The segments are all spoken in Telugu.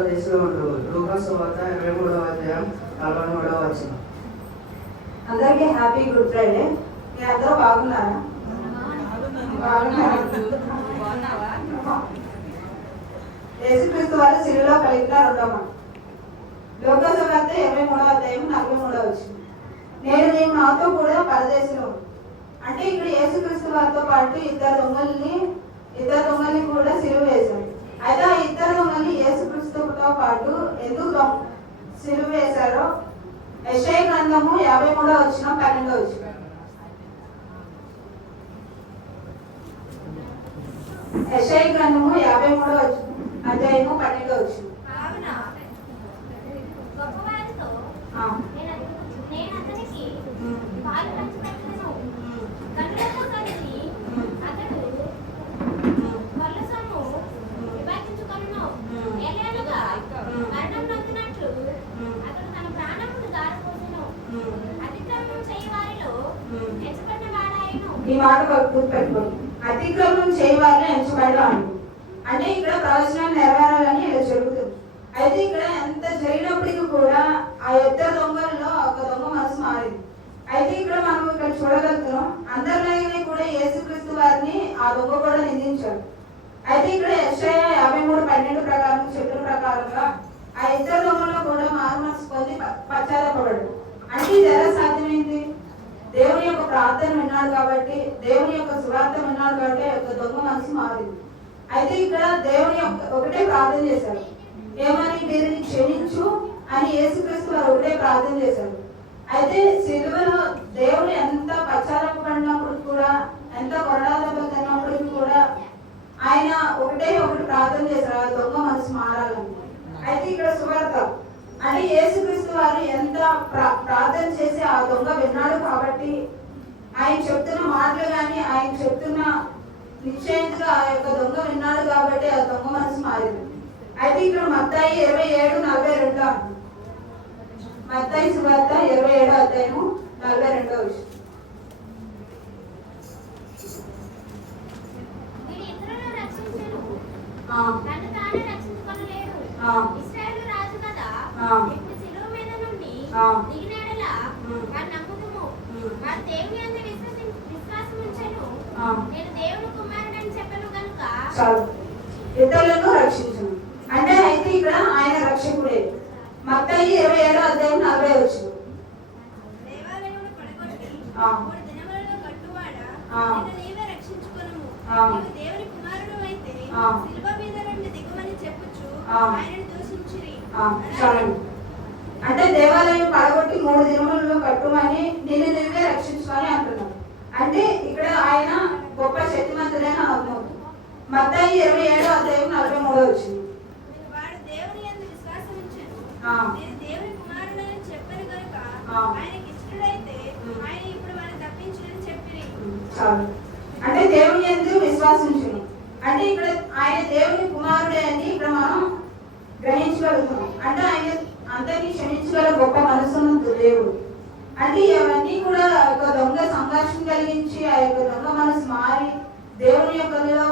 పరదేశంలో ఉండు. లూకాసు సువార్త 23వ అధ్యాయం 43వ వచనం. అందరికీ హ్యాపీ గుడ్ ఫ్రైడే. మీ అందరూ బాగున్నారా? యేసుక్రీస్తు వారు శిలువలో పలికిన రెండవ మాట. లూకాసు సువార్త 23వ అధ్యాయం 43వ వచనం. నేను నీవు నాతో కూడా పరదేశంలో. అంటే ఇక్కడ యేసుక్రీస్తు వారితో పాటు ఇద్దరు దొంగల్ని కూడా సిలువ వేశారు. అయితే ఆ ఇద్దరు దొంగల్ని యేసుక్రీస్తుతో పాటు ఎందుకు సిలువ వేశారో యెషయా గ్రంథము 53వ వచనం 12వ వచనం. యెషయా గ్రంథము 53వ అధ్యాయము 12వ వచనం. ఈ మాట గుర్తుపెట్టుకోండి. అతిక్రమం చేయవాలని ఎంచబడ్డాను. అంటే ఇక్కడ ప్రవచనం నెరవేరాలని ఇలా జరుగుతుంది. అయితే ఇక్కడ ఎంత జరిగినప్పటికీ కూడా ఆ ఇద్దరు దొంగల్లో ఒక దొంగ మనసు మారింది. అయితే ఇక్కడ మనం ఇక్కడ చూడగలుగుతున్నాం, అందరిలాగానే కూడా యేసుక్రీస్తు వారిని ఆ దొంగ కూడా నిందించాడు. అయితే ఇక్కడ యెషయా 53:12 ప్రకారం చెప్పిన ప్రకారంగా ఆ ఇద్దరు దొంగల్లో కూడా మారు మనసు పొంది పశ్చాత్తాపడ్డాడు. అంటే ఇది ఎలా సాధ్యమైంది? దేవుని యొక్క ప్రార్థన విన్నాడు కాబట్టి, దేవుని యొక్క సువార్త విన్నాడు కాబట్టి యొక్క దొంగ మనసు మారింది. అయితే ఇక్కడ దేవుని యొక్క ఒకటే ప్రార్థన చేశాడు, ఏమని? వీరిని క్షమించు అని యేసుక్రీస్తు వారు ఒకటే ప్రార్థన చేశాడు. అయితే సిలువలో దేవుడు ఎంత పశ్చాత్తాపడినప్పుడు కూడా, ఎంత కొరడాదన్నప్పటికీ కూడా ఆయన ఒకటి ప్రార్థన చేశాడు, ఆ దొంగ మనసు మారాలని. అయితే ఇక్కడ సువార్త అంటే యేసుక్రీస్తు వారు ఎంత ప్రార్థన చేసి ఆ దొంగ విన్నాడు కాబట్టి, ఆయన చెప్తున్న మాటలు కానీ ఆయన చెప్తున్న నిశ్చయంగా ఆ యొక్క దొంగ విన్నాడు కాబట్టి ఆ దొంగ మనసు మారింది. అయితే ఇక్కడ మత్తయి 27:42, మత్తయి సువార్త 27వ అధ్యాయము 42వ వచనం. ఇతరులను రక్షించును. అంటే అయితే ఇక్కడ ఆయన రక్షకుడే. మత్తయి 27వ అధ్యాయం 40వ వచనం. అంటే దేవాలయం పడగొట్టి 3 దినములలో కట్టుమని నిన్ను నువ్వే రక్షించుకొని అంటున్నాడు. అంటే ఇక్కడ ఆయన గొప్ప శక్తిమంతుడైన అర్థమవుతుంది. మత్తయి 27వ అధ్యాయం 43వ వచనం. అంటే దేవుని యందు విశ్వాసించును. అంటే ఇక్కడ ఆయన దేవుని కుమారుడే అని ఇక్కడ మనం గ్రహించగలుగుతున్నాం. అంటే ఆయన అందరినీ క్షమించగల గొప్ప మనసున్న దేవుడు. అంటే ఇవన్నీ కూడా ఒక దొంగ సంఘర్షణ కలిగించి ఆ యొక్క దొంగ మనసు మారి దేవుని యొక్కలో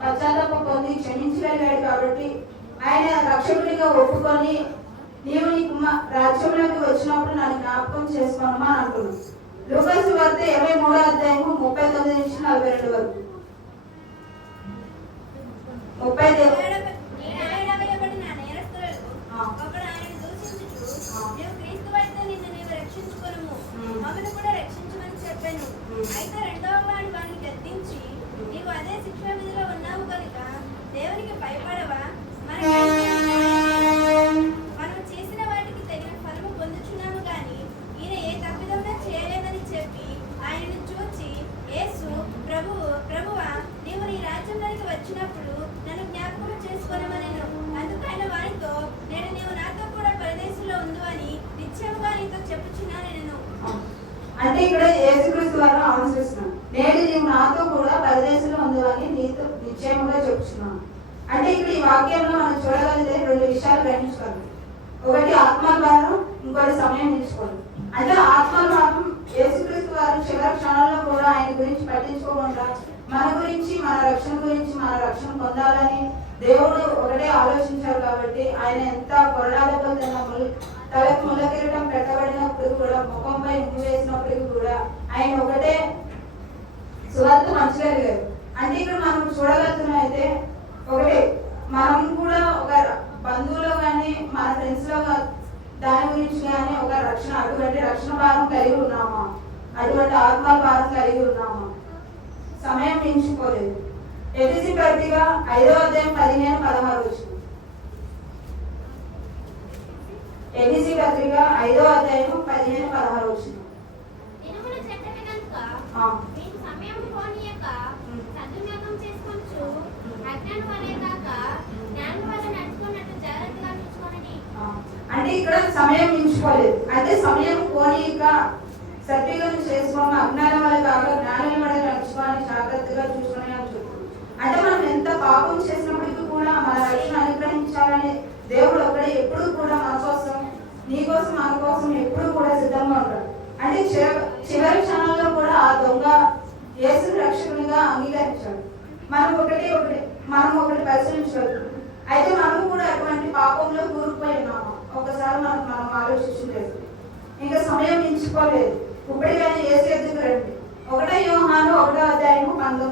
పశ్చాత్తాప పొంది క్షమించగలిగాడు కాబట్టి ఆయన రక్షకుడిగా ఒప్పుకొని, నీవు నీ రాజ్యంలోకి వచ్చినప్పుడు నన్ను జ్ఞాపకం చేసుకోనమా అని అంటున్నాను. లూకాసు వార్త 23వ అధ్యాయము 39 నుంచి 42 వరకు. 39 అయితే రెండవ వాడు వాడిని గద్దించి, నీవు అదే శిక్షా విధిలో ఉన్నావు కనుక దేవునికి భయపడవా? మనం చేసిన వాటికి తగిన ఫలము పొందుచున్నాము కానీ ఈయన ఏ తప్పిదమున చేయలేదని చెప్పి ఆయనను చూచి, యేసు ప్రభువా, నీవు నీ రాజ్యంలోనికి వచ్చినప్పుడు నన్ను జ్ఞాపకం చేసుకోనమనెను. అందుకు ఆయన వారితో, నేను నీవు నాతో కూడా పరదేశంలో ఉండు అని నిశ్చయముగా నీతో చెప్పుచున్నాను. అంటే ఇక్కడ యేసుక్రీస్తు వారు ఆలోచిస్తున్నాను, నేను నీవు నాతో కూడా పరదేశంలో ఉండు అని నీతో నిశ్చయముగా చెప్పుచున్నాను. అంటే ఇక్కడ ఈ వాక్యంలో మనం చూడగలిగితే 2 విషయాలు గ్రహించుకోవాలి. ఒకటి ఆత్మభావం, ఇంకోటి సమయం నిలుచుకోవాలి. అంటే ఆత్మభావం యేసుక్రీస్తు వారు చివరి క్షణాల్లో కూడా ఆయన గురించి పట్టించుకోకుండా మన గురించి, మన రక్షణ గురించి, మన రక్షణ పొందాలని దేవుడు ఒకటే ఆలోచించారు కాబట్టి ఆయన ఎంత కొరడాలతో తలకు ముళ్ళ కిరీటం పెట్టబడినప్పుడు కూడా ముఖంపై ముగ్గు వేసినప్పటికీ కూడా ఆయన ఒకటే సువార్త పంచగలిగారు. అంటే ఇక్కడ మనం చూడగలుగుతున్నాం అయితే ఒకటే మనం కూడా ఒక బంధువులో కానీ మన ఫ్రెండ్స్ లో దాని గురించి కానీ ఒక అటువంటి రక్షణ భారం కలిగి ఉన్నామా, అటువంటి ఆత్మ భారం కలిగి ఉన్నామా? సమయం మించిపోలేదు. ఎఫెసీ పత్రిక 5వ అధ్యాయం 15-16 ఎఫెసీ పత్రిక 5వ అధ్యాయం 15-16 దినములు చెడ్డవి గనుక మీకు సమయం పోనీయక సద్వినియోగం చేసుకొనుచు అజ్ఞానం వలె కాక జ్ఞానం వలె నడుచుకున్నట్టు జాగ్రత్తగా నడుచుకొనండి. అంటే ఇక్కడ సమయం మించిపోలేదు. అంటే సమయం పోనీయక సద్వినియోగం చేసుకోవడం అజ్ఞానం వల్ల కాక జ్ఞానం వల్ల నడుచుకోవాలని జాగ్రత్తగా చూసుకుని అని చెప్తుంది. అంటే మనం ఎంత పాపం చేసినప్పటికీ కూడా మన రక్షణ అనుగ్రహించాలని దేవుడు ఒకడే ఎప్పుడు కూడా మన కోసం, నీ కోసం, మన కోసం ఎప్పుడు కూడా సిద్ధంగా ఉంటాడు. అంటే చివరి క్షణంలో కూడా ఆ దొంగ యేసుని రక్షకునిగా అంగీకరించాడు. మనం ఒకటి పరిశీలించవచ్చు. అయితే మనం కూడా అటువంటి పాపంలో కూరుకుపోయి ఉన్నాము. ఒకసారి మనం ఆలోచించలేదు. ఇంకా సమయం మించిపోలేదు. ఇప్పటికైనా యేసు ఎదుగు రండి. 1 యోహాను 1వ అధ్యాయం 9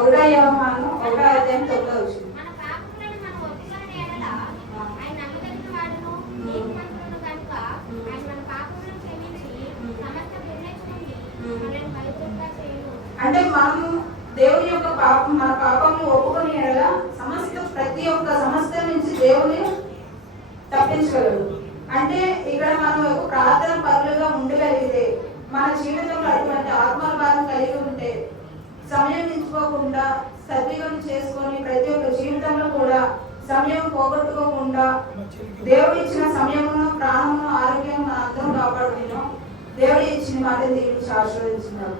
1 యోహాను 1వ అధ్యాయం 9 మన పాపములను మనం ఒప్పుకొనిన యెడల ఆయన నమ్మదగిన వాడును నీతిమంతుడును కనుక ఆయన మన పాపములను క్షమించి సమస్త దుర్నీతి నుండి మనల్ని పవిత్రంగా చేయును. అంటే మనం దేవుని యొక్క మన పాపమును ఒప్పుకొని యెడల ప్రతి ఒక్క సమస్య నుంచి దేవుని తప్పించగలడు. అంటే ఇక్కడ మనం ఒక ప్రార్థన పరులుగా ఉండగలిగితే, మన జీవితంలో అటువంటి ఆత్మల భారం కలిగి ఉంటే, సమయం మించిపోకుండా సద్వినియోగం చేసుకొని ప్రతి ఒక్క జీవితంలో కూడా సమయం పోగొట్టుకోకుండా దేవుడు ఇచ్చిన సమయమును, ప్రాణమును, ఆరోగ్యం మన అందరం కాపాడుకున్నాం. దేవుడు ఇచ్చిన మాట దీవించి ఆశీర్వదించినారు.